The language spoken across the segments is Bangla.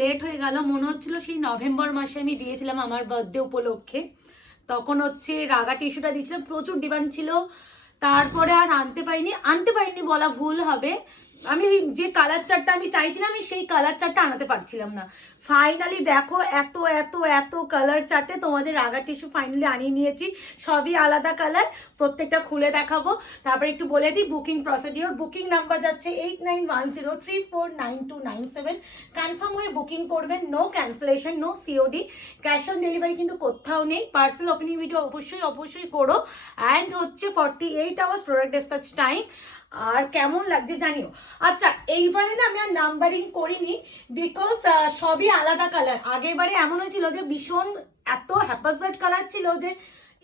লেট হয়ে গেল, মনে হচ্ছিল সেই নভেম্বর মাসে আমি দিয়েছিলাম আমার বার্থডে উপলক্ষে, তখন হচ্ছে রাগা টিস্যুটা দিয়েছিলাম, প্রচুর ডিমান্ড ছিল। তারপরে আর আনতে পারিনি বলা ভুল হবে। আমি যে কালার চারটা আমি চাইছিলাম আমি সেই কালার চারটা আনাতে পারছিলাম না। ফাইনালি দেখো এত এত এত কালার চারটে তোমাদের রাগা টিস্যু ফাইনালি আনিয়ে নিয়েছি, সবই আলাদা কালার, প্রত্যেকটা খুলে দেখাবো। তারপরে একটু বলে দিই বুকিং প্রসিডিওর। বুকিং নাম্বার যাচ্ছে 8910349297। কনফার্ম হয়ে বুকিং করবেন, no cancellation, no COD, cash on delivery কিন্তু কোথাও নেই। পার্সেল ওপেনিং ভিডিও অবশ্যই করো। অ্যান্ড হচ্ছে 48 আওয়ার্স প্রোডাক্ট ডিসপ্যাচ টাইম। আর কেমন লাগছে জানিও। আচ্ছা, এইবারে না আমি আর নাম্বারিং করিনি, বিকজ সবই আলাদা কালার। আগের বারে এমন হয়েছিল যে ভীষণ এত হ্যাপাজার্ড কালার ছিল যে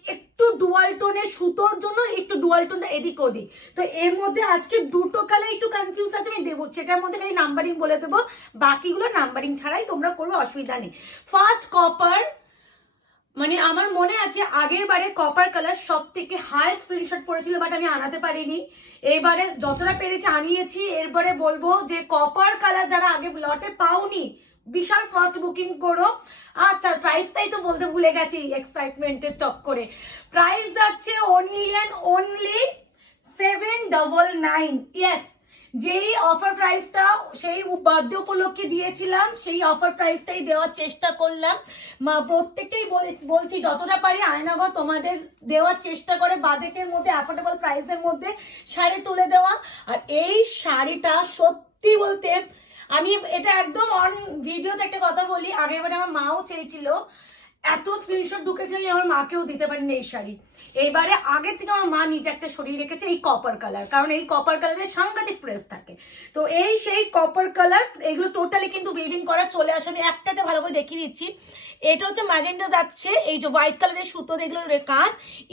একটু ডুয়াল টোনের সুতোর জন্য একটু ডুয়াল টোনটা এদিক ওদিক। তো এর মধ্যে আজকে দুটো কালার একটু কনফিউজ আছে, আমি দেবো সেটার মধ্যে খালি নাম্বারিং বলে দেবো, বাকিগুলো নাম্বারিং ছাড়াই তোমরা করবে, অসুবিধা নেই। ফার্স্ট কপার, মানে আমার মনে আছে আগের বারে কপার কালার সব থেকে হাই স্ক্রিনশট পড়েছিল, বাট আমি আনাতে পারিনি। এইবারে যতটা পেরেছি আনিয়েছি। এরপরে বলবো যে কপার কালার যারা আগে লটে পাওনি, বিশাল ফার্স্ট বুকিং করো। আচ্ছা, প্রাইসটাই তো বলতে ভুলে গেছি এক্সাইটমেন্টের চক্করে। প্রাইস যাচ্ছে অনলি অ্যান্ড অনলি 799। ইয়েস, যেই অফার প্রাইসটা সেই বার্থডে উপলক্ষে দিয়েছিলাম সেই অফার প্রাইসটাই দেওয়ার চেষ্টা করলাম। প্রত্যেকটাই বলছি যতটা পারি আয়নাঘর তোমাদের দেওয়ার চেষ্টা করে বাজেটের মধ্যে, অ্যাফোর্ডেবল প্রাইসের মধ্যে শাড়ি তুলে দেওয়া। আর এই শাড়িটা সত্যি বলতে আমি এটা একদম অন ভিডিওতে একটা কথা বলি, আগের বারে আমার মাও চেয়েছিল, এত স্ক্রিনশট ঢুকেছে আমি আমার মাকেও দিতে পারিনি এই শাড়ি। এইবারে আগের থেকে আমার মা নিজে একটা সরিয়ে রেখেছে এই কপার কালার, কারণ এই কপার কালারের সাংঘাতিক প্রেস থাকে। তো এই সেই কপার কালার, এগুলো টোটালি কিন্তু উইভিং করা চলে আসে। আমি একটাতে ভালো করে দেখিয়ে দিচ্ছি। এটা হচ্ছে ম্যাজেন্টা যাচ্ছে, এই যে হোয়াইট কালারের সুতো এগুলোর কাজ,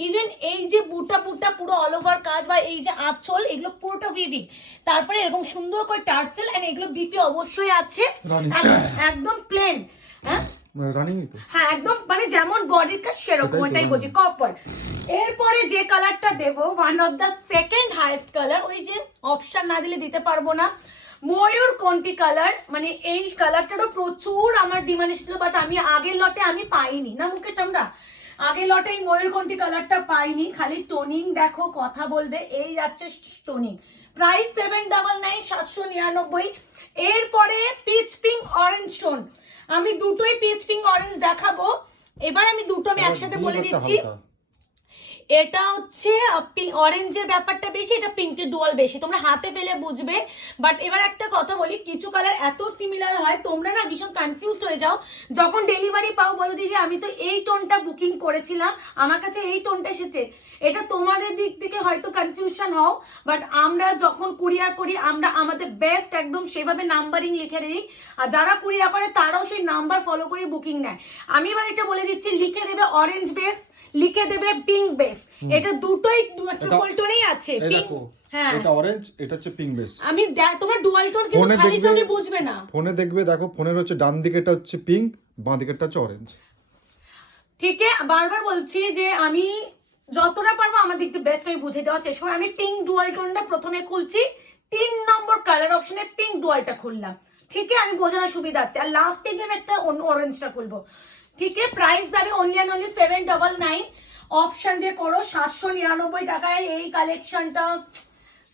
ইভেন এই যে বুটা পুরো অল ওভার কাজ, বা এই যে আঁচল এগুলো পুরোটা উইভিং। তারপরে এরকম সুন্দর করে টার্সেল, এন্ড এগুলো বিপি অবশ্যই আছে, একদম প্লেন। হ্যাঁ একদম, মানে যেমন বডির কাজ সেরকম, এটাই বলছি কপার। এরপরে যে কালারটা দেবো, one of the second highest colour, ওই যে অপশন না দিলে দিতে পারবো না, ময়ূর কন্টি কালার। মানে এই কালারটারও প্রচুর আমার ডিমান্ড এসেছিল, বাট আমি আগের লটে আমি পাইনি না মুখে চামড়া, আগের লটে এই ময়ূর কন্টি কালারটা পাইনি। খালি টোনিং দেখো, কথা বলবে, এই যাচ্ছে টোনিং। প্রাইস 799, 799। এরপরে পিচ পিঙ্ক অরেঞ্জ টোন, আমি দুটোই পিচ পিঙ্ক অরেঞ্জ দেখাবো। এবার আমি দুটো আমি একসাথে বলে দিচ্ছি। এটা হচ্ছে অরেঞ্জের ব্যাপারটা বেশি, এটা পিঙ্কের ডুয়াল বেশি, তোমরা হাতে পেলে বুঝবে। বাট এবার একটা কথা বলি, কিছু কালার এত সিমিলার হয় তোমরা না ভীষণ কনফিউজড হয়ে যাও যখন ডেলিভারি পাও, বলো দিদি আমি তো এই টোনটা বুকিং করেছিলাম, আমার কাছে এই টোনটা এসেছে। এটা তোমাদের দিক থেকে হয়তো কনফিউশন হও, বাট আমরা যখন কুরিয়ার করি আমরা আমাদের বেস্ট একদম সেভাবে নাম্বারিং লিখে দিই, আর যারা কুরিয়ার করে তারাও সেই নাম্বার ফলো করে বুকিং নেয়। আমি এবার এটা বলে দিচ্ছি, লিখে দেবে অরেঞ্জ বেস, লিখে দেবে পিঙ্ক বেস, এটা দুটোই ট্রিপল টোনেই আছে। পিঙ্ক, হ্যাঁ এটা অরেঞ্জ, এটা হচ্ছে পিঙ্ক বেস। আমি তোমরা ডুয়াল টোন কিন্তু খালি চোখে বুঝবে না, ফোনে দেখবে, দেখো ফোনের হচ্ছে ডান দিকেরটা হচ্ছে পিঙ্ক, বাঁ দিকেরটা হচ্ছে অরেঞ্জ। ঠিক আছে, বারবার বলছি যে আমি যতটা পারবো আমার দিক থেকে বেস্ট আমি বুঝে দেওয়ার চেষ্টা করি। আমি পিঙ্ক ডুয়াল টোনটা প্রথমে খুলছি, 3 নম্বর কালার অপশনে পিঙ্ক ডুয়ালটা খুললাম, ঠিক আছে, আমি বোঝানোর সুবিধার্থে। আর লাস্টে গিয়ে একটা অরেঞ্জটা খুলবো, ঠিক আছে। প্রাইস যাবে অনলি অ্যান্ড অনলি 799। অপশন দিয়ে করো 799 টাকায় এই কালেকশনটা।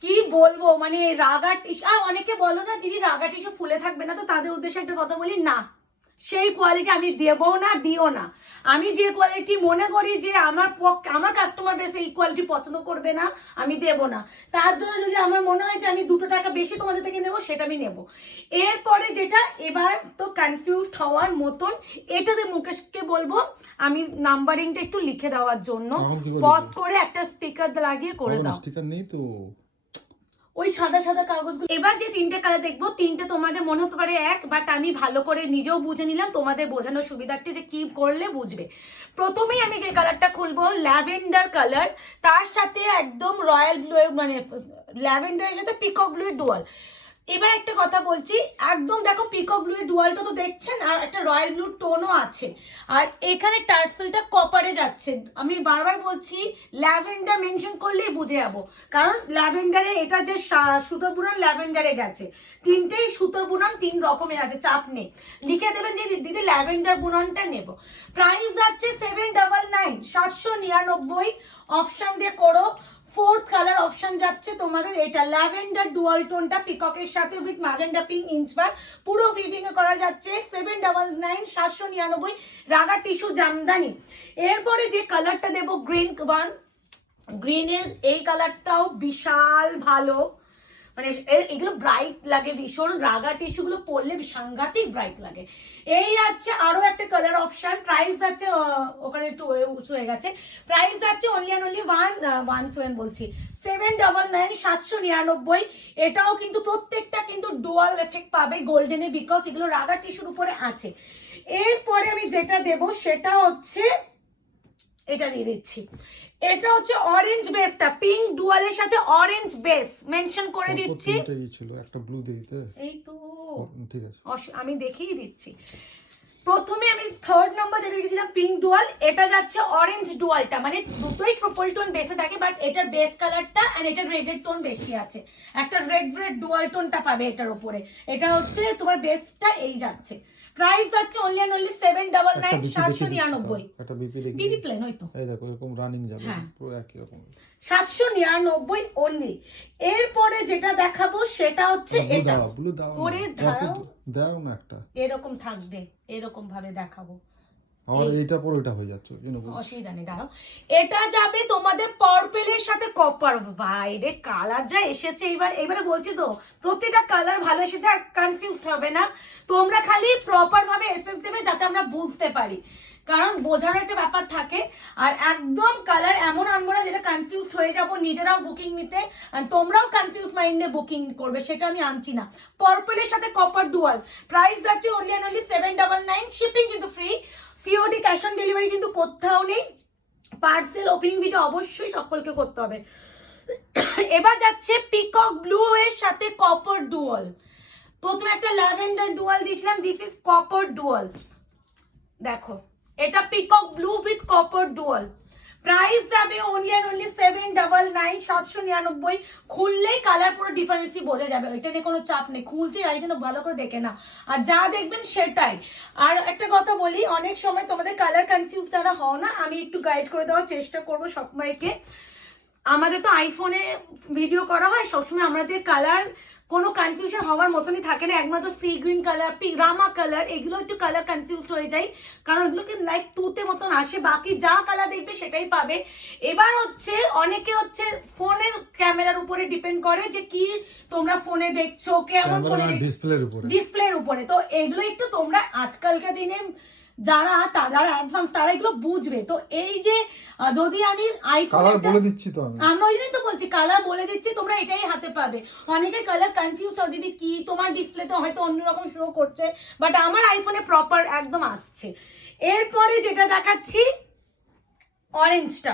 কি বলবো, মানে রাগা টিস্যু, অনেকে বলো না দিদি রাগা টিস্যু ফুলে থাকবে না, তো তাদের উদ্দেশ্যে একটা কথা বলি, না সেই কোয়ালিটি আমি দেবো না, দিও না। আমি যে কোয়ালিটি মনে করি যে আমার কাস্টমার বেস এই কোয়ালিটি পছন্দ করবে না, আমি দেবো না। তার জন্য যদি আমার মনে হয় যে আমি 2 টাকা বেশি তোমাদের থেকে নেবো, সেটা আমি নেবো। এরপরে যেটা এবার তো কনফিউজড হওয়ার মতন, এটাতে মুকেশকে বলবো আমি নাম্বারিংটা একটু লিখে দেওয়ার জন্য, পজ করে একটা স্টিকার লাগিয়ে করে দাও। স্টিকার নেই তো, ওই সাদা সাদা কাগজগুলো। এবার যে 3টে কালার দেখবো, 3টে তোমাদের মনে হতে পারে এক, বাট আমি ভালো করে নিজেও বুঝে নিলাম তোমাদের বোঝানোর সুবিধার্থে যে কি করলে বুঝবে। প্রথমেই আমি যে কালারটা খুলবো ল্যাভেন্ডার কালার, তার সাথে একদম রয়্যাল ব্লু, মানে ল্যাভেন্ডারের সাথে পিকক ব্লু ডুয়াল। এবার একটা কথা বলছি, একদম দেখো পিকক ব্লু এর ডুয়ালটা তো দেখছেন, আর একটা রয়্যাল ব্লু টোনও আছে, আর এখানে টার্সেলটা কপারে যাচ্ছে। আমি বারবার বলছি ল্যাভেন্ডার মেনশন করলেই বুঝে যাবো, কারণ ল্যাভেন্ডারে এটা যে সুতোর বুনন ল্যাভেন্ডারে গেছে, তিনটেই সুতোর বুনন 3 রকমের আছে, চাপ নেই, লিখে দেবেন যে দিদি ল্যাভেন্ডার বুননটা নেব। প্রাইস যাচ্ছে 799, 799, অপশন দিয়ে করো। 4th কালার অপশন যাচ্ছে তোমাদের এটা ল্যাভেন্ডার ডুয়াল টোনটা পিককের সাথে উইথ ম্যাজেন্ডা পিঙ্ক ইঞ্চবার, পুরো উইভিং এ করা যাচ্ছে। 799, 799, রাগা টিস্যু জামদানি। এরপরে যে কালারটা দেব গ্রিন ওয়ান, গ্রিনের এই কালারটাও বিশাল ভালো, মানে এগুলো ব্রাইট লাগে ভীষণ, রাগা টিস্যুগুলো পরলে সাংঘাতিক ব্রাইট লাগে। এই আছে আরো একটা কালার অপশন, প্রাইস আছে ওখানে একটু উঁচু হয়ে গেছে, প্রাইস আছে অনলি 117 বলছি, 799, 799। এটাও কিন্তু প্রত্যেকটা কিন্তু ডুয়াল এফেক্ট পাবে গোল্ডেনে, বিকজ এগুলো রাগা টিস্যুর উপরে আছে। এরপরে আমি যেটা দেব সেটা হচ্ছে এটা দিয়ে দিচ্ছি, এটা হচ্ছে অরেঞ্জ বেসটা, পিঙ্ক ডুয়ালের সাথে অরেঞ্জ বেস মেনশন করে দিচ্ছি। ছিল একটা ব্লু দিতে, এই তো ঠিক আছে আমি দেখিয়ে দিচ্ছি। প্রথমে আমি 3rd নাম্বার যেটা লিখেছিলাম পিঙ্ক ডুয়াল, এটা যাচ্ছে অরেঞ্জ ডুয়ালটা, মানে দুটোই ট্রিপল টোন বেসে থাকে, বাট এটার বেস কালারটা এন্ড এটার রেডের টোন বেশি আছে, একটা রেড ডুয়াল টোনটা পাবে এটার উপরে। এটা হচ্ছে তোমার বেসটা এই যাচ্ছে, প্রাইস যাচ্ছে অনলি 799, 799। একটা বিপি দেখি, বিবি প্লেন ওই তো, এই দেখো এরকম রানিং যাবে, হ্যাঁ। পুরো একই রকম, 799 অনলি। এরপরে যেটা দেখাবো সেটা হচ্ছে এটা, ব্লু দাও করে দাও, দাও না একটা এরকম থাকবে, এরকম ভাবে দেখাবো, আর এইটা পরে ওটা হয়ে যাচ্ছে, অসুবিধা নেই, দাঁড়াও। এটা যাবে তোমাদের পার্পেলের সাথে কপার, ভাই রে কালার যা এসেছে, এবারে বলছি তো প্রতিটা কালার ভালো এসেছে, আর কনফিউজ হবে না তোমরা, খালি প্রপার ভাবে এসেস দেবে যাতে আমরা বুঝতে পারি, কারণ বোঝার একটা ব্যাপার থাকে। আর একদম কালার এমন আনবো না যেটা কনফিউজ হয়ে যাবো নিজেরাও বুকিং নিতে, আর তোমরাও কনফিউজ মাইন্ডে বুকিং করবে, সেটা আমি আনছি না। পার্পেলের সাথে কপার ডুয়াল, প্রাইস যাচ্ছে অনলি 799, শিপিং কিন্তু free, COD cash on delivery কিন্তু কোথাও নেই, পার্সেল ওপেনিং ভিডিও অবশ্যই সকলকে করতে হবে। এবার যাচ্ছে পিকক ব্লু এর সাথে কপার ডুয়াল, প্রথমে একটা ল্যাভেন্ডার ডুয়াল দিয়েছিলাম, দিস ইজ কপার ডুয়াল, দেখো এটা peacock blue with copper dual, price যাবে অনলি 799, 799। খুললেই কালার পুরো ডিফারেন্সই বোঝা যাবে, এটা নিয়ে কোনো চাপ নেই, খুলছে এই জন্য ভালো করে দেখে নাও, আর যা দেখবেন সেটাই। আর একটা কথা বলি, অনেক সময় তোমাদের কালার কনফিউজ যারা হও না, আমি একটু গাইড করে দেওয়ার চেষ্টা করবো সবাইকে। আমাদের তো আইফোনে ভিডিও করা হয়, সবসময় আমাদের কালার কোনো কনফিউশন হওয়ার মতনই থাকে না, একমাত্র সি গ্রিন কালার, রামা কালার, এগুলো একটু কালার কনফিউজ হয়ে যায়, কারণ এগুলোকে লাইক তুতে মতন আসে, বাকি যা কালার দেখবে সেটাই পাবে। এবার হচ্ছে অনেকে হচ্ছে ফোনের ক্যামেরার উপরে ডিপেন্ড করে যে কি তোমরা ফোনে দেখছো, কেমন ফোনে ডিসপ্লের উপরে, তো এগুলো একটু তোমরা আজকালকার দিনে যারা অ্যাডভান্স তারা এগুলো বুঝবে। তো এই যে যদি আমি আইফোন বলে দিচ্ছি, তো আমরা ওই জন্যই তো বলছি কালার বলে দিচ্ছি, তোমরা এটাই হাতে পাবে। অনেকে কালার কনফিউজ হয় দিদি কি, তোমার ডিসপ্লেতে হয়তো অন্যরকম শো করছে, বাট আমার আইফোনে প্রপার একদম আসছে। এরপরে যেটা দেখাচ্ছি অরেঞ্জটা,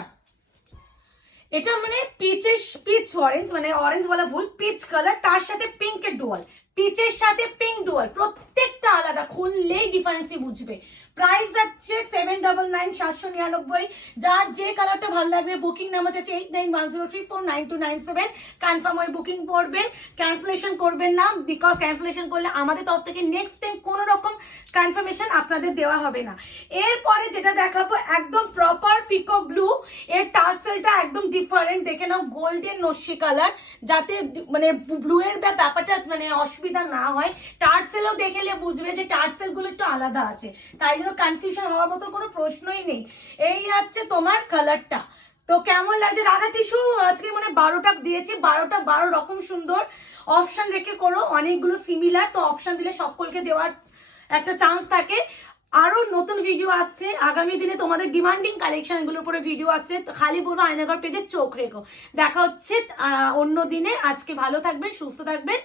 এটা মানে পিচ অরেঞ্জ, মানে অরেঞ্জ বলা ভুল, পিচ কালার, তার সাথে পিঙ্কের ডুয়াল, পিচের সাথে পিঙ্ক ডুয়াল, প্রত্যেকটা আলাদা, খুললেই ডিফারেন্সই বুঝবে। প্রাইস আছে 799, 799। যার যে কালারটা ভালো লাগবে বুকিং নাম্বার আছে 8910349297, কনফার্ম হয়ে বুকিং করবেন, ক্যান্সেলেশন করবেন না, বিকজ ক্যান্সেলেশন করলে আমাদের তরফ থেকে নেক্সট টাইম কোনো রকম কনফার্মেশন আপনাদের দেওয়া হবে না। এরপরে যেটা দেখাবো একদম প্রপার পিকক ব্লু, এর টার্সেলটা একদম ডিফারেন্ট, দেখে নাও গোল্ডেন নস্যি কালার, যাতে মানে ব্লু এর ব্যাপারটা মানে অসুবিধা না হয়, টার্সেলও দেখলে বুঝবে যে টার্সেল গুলো একটু আলাদা আছে, তাই জন্য কনফিউশন হওয়ার মতো কোনো প্রশ্নই নেই। এই হচ্ছে তোমার কালারটা। তো কেমন লাগছে, রাগা টিস্যু আজকে মানে 12টা দিয়েছি, 12 রকম সুন্দর, অপশন রেখে করো, অনেকগুলো সিমিলার, তো অপশন দিলে সকলকে দেওয়ার একটা চান্স থাকে। আরো নতুন ভিডিও আসছে আগামী দিনে, তোমাদের ডিমান্ডিং কালেকশন এগুলোর উপরে ভিডিও আসছে, খালি বলবো আয়নাঘর পেজে চোখ রেখো। দেখা হচ্ছে অন্য দিনে, আজকে ভালো থাকবেন, সুস্থ থাকবেন,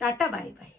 টাটা, বাই বাই।